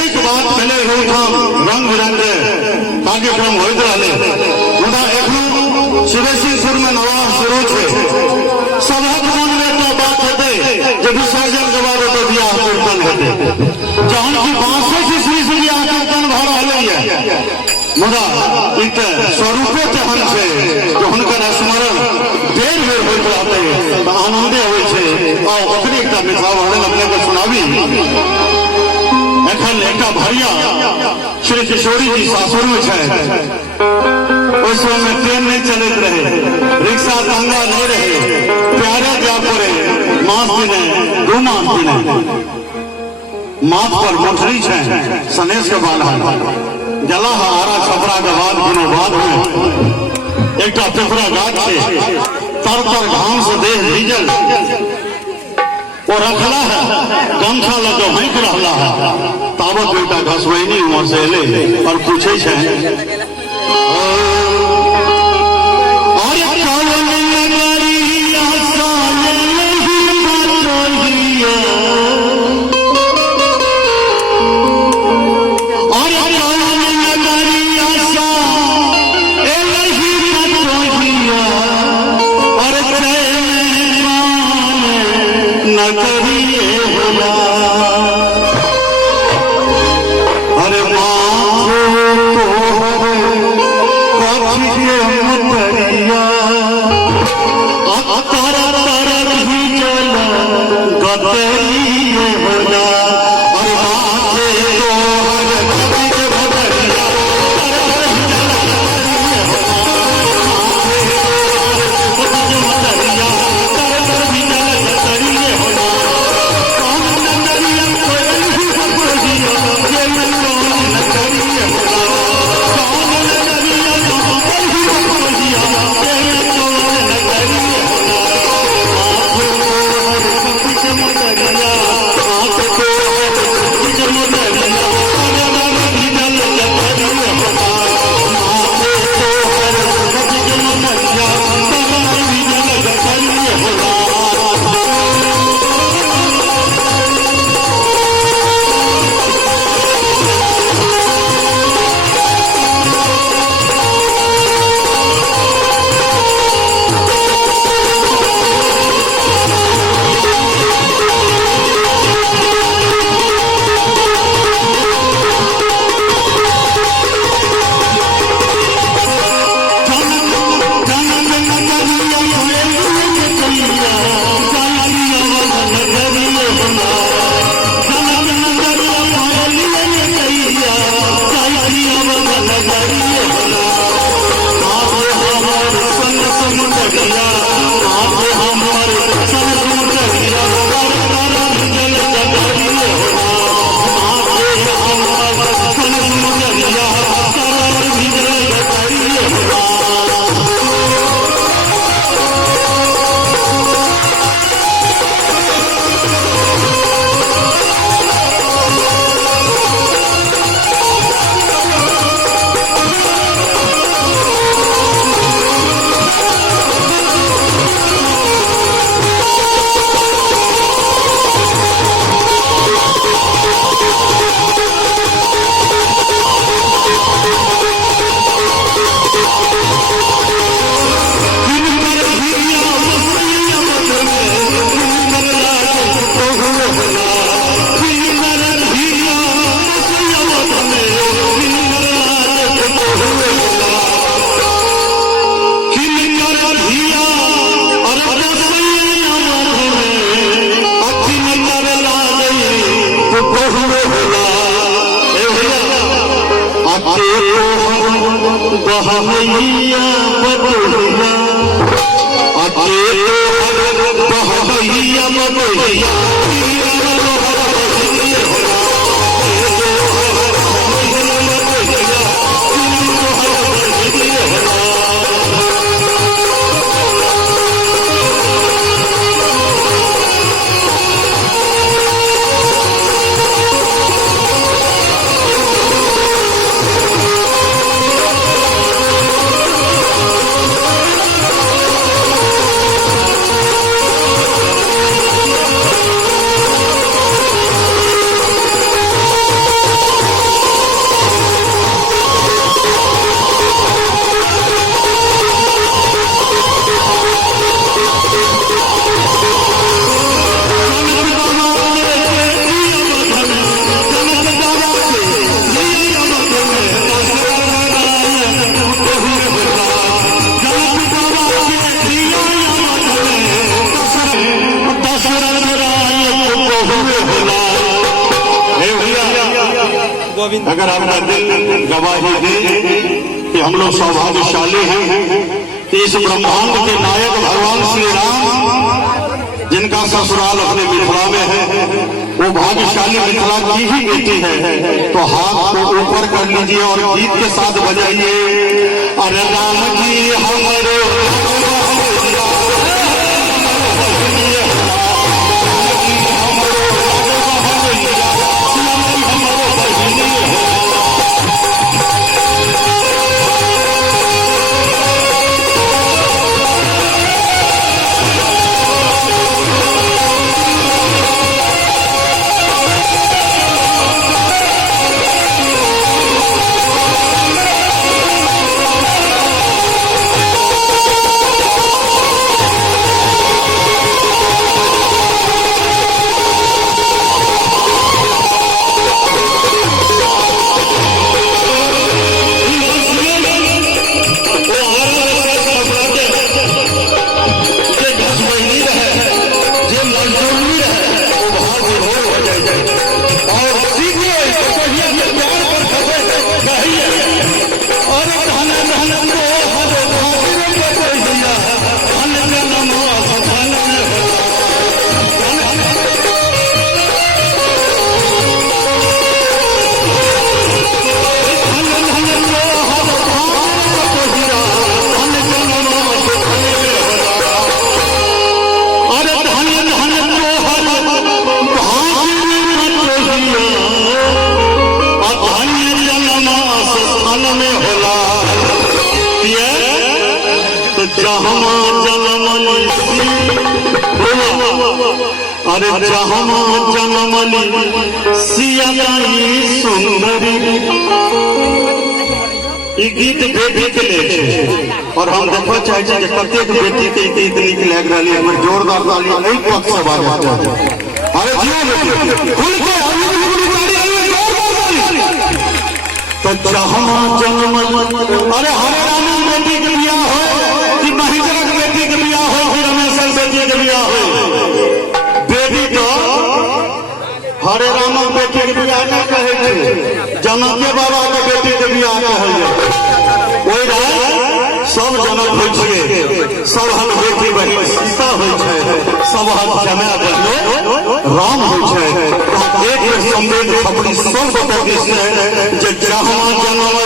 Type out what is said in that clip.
एक बात पहले रोकथाम रंग बिरंगे कार्यक्रम होते रहे मुदा एखनो शिवेशिंगपुर में नवा शुरू है सभक मन में तो बात होते जब विसर्जन के बाद तो बियाह कीर्तन होते जहां की 500 ईस्वी से बियाह कीर्तन भ रही है मुदा इत स्वरूपे तेहन से जो हुनकर स्मरण देर बेर होइत रहते आनंदे होइ छै आ ओकरे एकटा मिथिला वर्णन अपने को सुनाबी एखन एकटा भैया श्री किशोरी जी सासुर में छै उस समय ट्रेन नहीं चलते रहे रिक्शा तांगा नहीं रहे प्यारे जा पड़े मास दिने 2 मास दिने माथ पर मोटरी छै सनेश के बाल जला आरा छपरा के बाद कोनो बात में एक पिपरा गाछ से तर तर घाम से देह भीजल वो रखला है गमछा लगे भैंक रहा है ताबत बेटा घसवैनी वहां से एले और पूछे हुए होला। हे भैया, अगर आपका दिल गवाही दे कि हम लोग सौभाग्यशाली हैं कि इस ब्रह्मांड के नायक भगवान श्री राम, जिनका ससुराल अपने मिथिला में है, वो भाग्यशाली मिथिला की ही बेटी है। तो हाथ को ऊपर कर लीजिए और गीत के साथ बजाइए, अरे राम जी हमारे अरे जहाँ जनमली सियाई सुंदरी। ई गीत बेटी के लिए और हम देखो चाहे कि प्रत्येक बेटी के गीत नीक लग रही है। जोरदार ताली नहीं पक्ष से बात अरे खुल के तो जहाँ जनमली, अरे हरे राम बेटी के बियाह हो कि महिजरक बेटी के बियाह हो कि रमेश्वर बेटी के बियाह हो, बेटी तो हरे राम बेटी के बियाह नहीं कहे थे, जनक बाबा के बेटी के बियाह कहे। ओई राय सब जनक हो छे, सब हन बेटी बहिन सीता हो छे, सब हन जमाय बहिनो राम हो छे। एक संवेद अपनी सब बता दिस है जे जहाँ जन्म